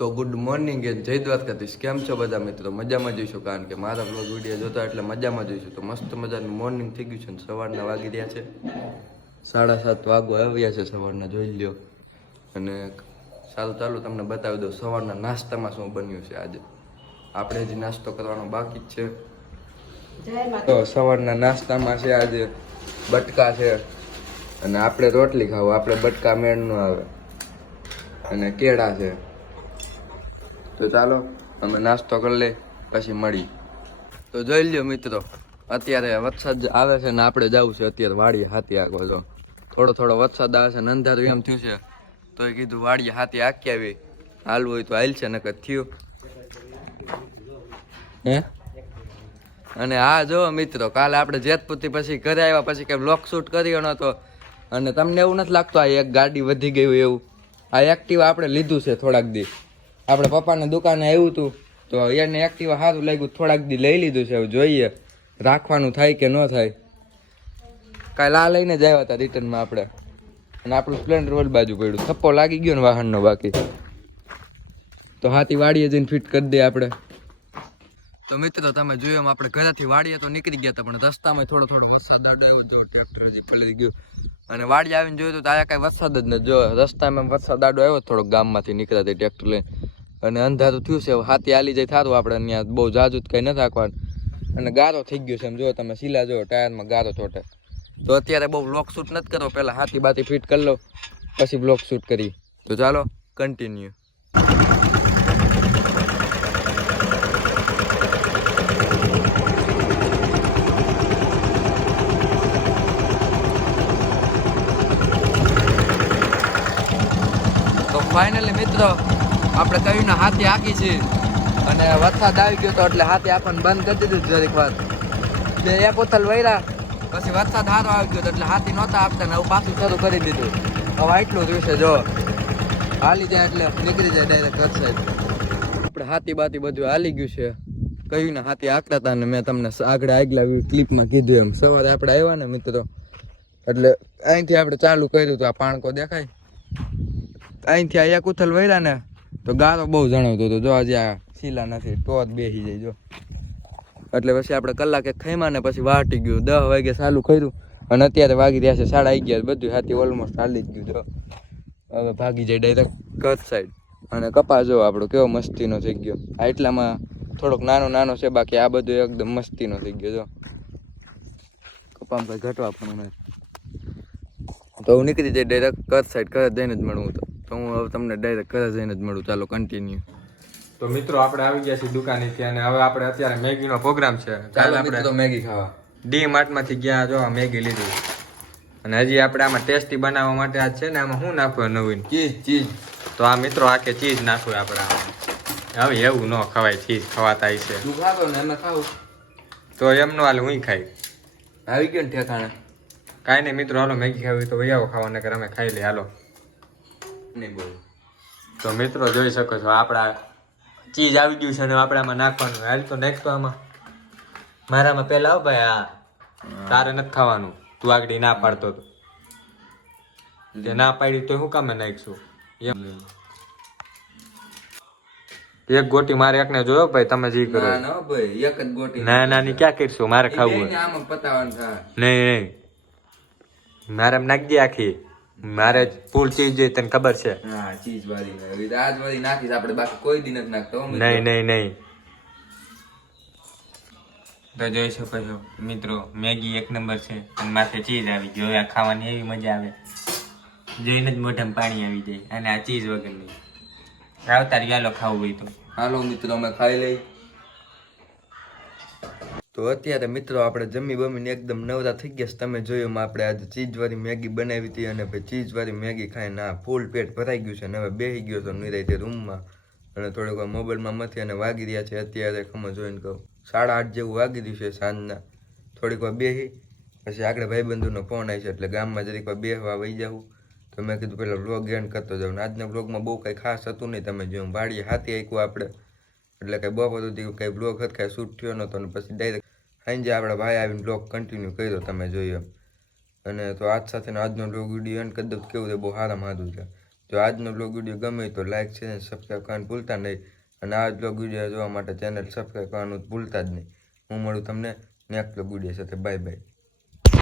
તો good morning and જય દ્વારકાધીશ. કેમ છો બધા મિત્રો? મજામાં જઈશું, કારણ કે મારા બ્લોગ વિડીયો જોતા એટલે મજામાં જઈશું. તો મસ્ત મજાનું મોર્નિંગ થઈ ગયું છે ને સવારના વાગી રહ્યા છે 7:30 વાગવા આવ્યા છે સવારના, જોઈ લ્યો. અને ચાલુ તમને બતાવી દઉં સવારના નાસ્તામાં શું બન્યું છે આજે. આપણે હજી નાસ્તો કરવાનો બાકી જ છે. તો સવારના નાસ્તામાં છે આજે બટકા છે, અને આપણે રોટલી ખાવું, આપણે બટકા મેળ ન આવે, અને કેળા છે. તો ચાલો અમે નાસ્તો કરી લઈ પછી મળી. તો જોઈ લ્યો મિત્રો, અત્યારે વરસાદ આવે છે ને આપણે જવું છે અત્યારે વાડીએ હાથી આંકવા. જો થોડો વરસાદ આવે છે ને અંધારું એમ થયું છે, તો એ કીધું વાડીએ હાથી આંકી આવી, હાલવું હોય તો હાલ છે નકર થયું હે. અને હા જો મિત્રો, કાલે આપણે જેતપુરથી પછી ઘરે આવ્યા પછી કઈ બ્લોગ શૂટ કર્યો નતો, અને તમને એવું નથી લાગતું આ એક ગાડી વધી ગયું એવું? આ એક્ટિવા આપણે લીધું છે થોડાક દી, આપણે પપ્પાને દુકાને આવ્યું હતું તો એને એક્ટિવા સારું લાગ્યું, થોડાક દી લઈ લીધું છે. જોઈએ રાખવાનું થાય કે ન થાય. કાલે આ લઈને જ આવ્યા હતા રિટર્નમાં આપણે, અને આપણું સ્પ્લેન્ડર ઓલ બાજુ પડ્યું, થપ્પો લાગી ગયો ને વાહનનો બાકી, તો હાથી વાડીએ જઈને ફિટ કરી દે આપણે. તો મિત્રો તમે જોયું આપણે ઘરેથી વાડીએ તો નીકળી ગયા હતા, પણ રસ્તામાં થોડો વરસાદ આવ્યો, જો ટ્રેક્ટર હજી પલળી ગયું. અને વાડી આવીને જોયું તો આયા કઈ વરસાદ જ નથી. જો રસ્તામાં વરસાદ આડો આવ્યો થોડોક, ગામમાંથી નીકળ્યા ટ્રેક્ટર લઈને, અને અંધારું થયું છે. હાથી હાલી જાય થારું, આપણે ત્યાં બહુ જાજુ કઈ નથી રાખવાનું. અને ગારો થઈ ગયો છે એમ, જો તમે સીલા જો ટાયરમાં ગારો ચોટે. તો અત્યારે બહુ બ્લોક શૂટ નથી કરવો, પહેલા હાથી બાથી ફિટ કરી લો પછી બ્લોક શૂટ કરી. તો ચાલો કન્ટિન્યુ. ફાઇનલી મિત્રો આપણે કહ્યું ને હાથી આંકી છે, અને વરસાદ આવી ગયો તો એટલે હાથી આપણને બંધ કરી દીધું જરીક વાર. બે એક ઉથલ વૈરા પછી વરસાદ સારો આવી ગયો એટલે હાથી નહોતા આપતા ને હવે પાછું શરૂ કરી દીધું. હવે એટલું જ છે, જો હાલી જાય એટલે નીકળી જાય ડાયરેક્ટ ઘર સાઈડ. આપણે હાથી બાતી બધું હાલી ગયું છે. કહ્યું ને હાથી આંકતા હતા, ને મેં તમને આગળ આગલા ક્લિપમાં કીધું એમ. સવારે આપણે આવ્યા ને મિત્રો એટલે અહીંથી આપણે ચાલુ કર્યું હતું. આ પાણકો દેખાય, અહીંથી આ એક ઉથલ વળ્યા ને તો ગારો બહુ જણાવતો હતો. જો હજી આ સીલા નથી, ટોચ બેસી જાય જો. એટલે પછી આપણે કલાકે ખાઈમાં ને પછી વાટી ગયું. 10 વાગે ચાલુ કર્યું અને અત્યારે વાગી રહ્યા છે 11:30. બધું હાથી ઓલમોસ્ટ હાલી જ ગયું. જો હવે ભાગી જાય ડાયરેક્ટ કચ્છ સાઈડ. અને કપા જો આપણો કેવો મસ્તીનો થઈ ગયો. આ એટલામાં થોડોક નાનો છે, બાકી આ બધું એકદમ મસ્તીનો થઈ ગયો. જો કપામાં ભાઈ ઘટવા પણ તો હું નીકળી જાય ડાયરેક્ટ કચ્છ સાઈડ. ઘરે જઈને જ મળવું તો હું હવે તમને ડાયરેક્ટ ઘરે જઈને જ મળું. ચાલો કન્ટિન્યુ. તો મિત્રો આપણે આવી ગયા છીએ દુકાનેથી, અને હવે આપણે અત્યારે મેગીનો પ્રોગ્રામ છે. ચાલો આપણે તો મેગી ખાવા ડી માર્ટમાંથી ગયા, જો મેગી લીધી. અને હજી આપણે આમાં ટેસ્ટી બનાવવા માટે આ છે ને આમાં શું નાખવું નવીન? ચીઝ. તો આ મિત્રો આખે ચીઝ નાખવું આપણે આમાં. હવે એવું ન ખવાય, ચીઝ ખવાતા છે. તું ખાતો ને એમાં ખાવું તો એમનો હાલ હું ખાઈ આવી ગયો ને ઠેકાણે. કાંઈ નહીં મિત્રો, હાલો મેગી ખાવી તો ભાઈ આવો ખાવા, નકર અમે ખાઈ લઈએ. હાલો નહીં બોલ. તો મિત્રો જોઈ શકો છો આપણા ચીઝ આવી ગયું છે, અને આપણે આમાં નાખવાનું. હાલ તો નાખતો આમાં. મારામાં પહેલા આવ ભાઈ. આ તારે નથી ખાવાનું, તું આગળ ના પાડતો હતો. તે ના પાડી તો શું કામે નાખશું? એક ગોટી મારે એકને જોયો ભાઈ, તમે જે કરો. ના ભાઈ, એક જ ગોટી. ના નાની ક્યાં કરશું? મારે ખાવું હોય. આમાં પતાવાનું થાય. નહીં મારે નાખી દે આખી. મારે ફૂલ ચીઝ જોઈએ, તને ખબર છે. હા ચીઝ વાળી આજ વાળી નાખીશ આપણે, બાકી કોઈ દી નથી નાખતો. નહીં તો જોઈ શકો છો મિત્રો, મેગી એક નંબર છે, અને માથે ચીઝ આવી ગઈ. હવે ખાવાની એવી મજા આવે, જોઈને જ મોઢામાં પાણી આવી જાય. અને આ ચીઝ વગરની આવતા ચાલો ખાવું હોય તો. હાલો મિત્રો અમે ખાઈ લઈ. તો અત્યારે મિત્રો આપણે જમી બમીને એકદમ નવરા થઈ ગયા. તમે જોયું આપણે આજે ચીઝવાળી મેગી બનાવી હતી, અને ભાઈ ચીઝવાળી મેગી ખાઈને આ ફૂલ પેટ ભરાઈ ગયું છે. અને હવે બેસી ગયો તો નિરાંતે રૂમમાં, અને થોડીક વાર મોબાઈલમાં મથી. અને વાગી રહ્યા છે અત્યારે ખબર જોઈને કહું 8:30 જેવું વાગી રહ્યું છે સાંજના. થોડીક વાર બેસી પછી આગળ ભાઈબંધુનો ફોન આવી છે, એટલે ગામમાં જરીક વાર બેસવા વહી જાઉં. તો મેં કીધું પેલા વ્લોગ એન્ડ કરતો જાઉં. આજના વ્લોગમાં બહુ કંઈ ખાસ હતું નહીં. તમે જોયું વાડીએ હાથી આંક્યું આપણે, એટલે કંઈ બપોર સુધી કંઈ વ્લોગ હતો કાંઈ શૂટ થયો નહોતો. અને પછી ડાયરેક્ટ સાંજે આપણા ભાઈ આવીને બ્લોગ કન્ટિન્યુ કર્યો, તમે જોયું એમ. અને તો આજ સાથેનો આજનો વ્લોગ વિડીયો એન્ડ કરી દઉં. કેવું છે બહુ સારામાં સારું છે. જો આજનો બ્લોગ વિડીયો ગમે તો લાઈક છે સબસ્ક્રાઈબ કરવાનું ભૂલતા નહીં. અને આ બ્લોગ વિડીયો જોવા માટે ચેનલ સબસ્ક્રાઈબ કરવાનું ભૂલતા જ નહીં. હું મળું તમને નેક્સ્ટ બ્લોગ વિડીયો સાથે. Bye bye.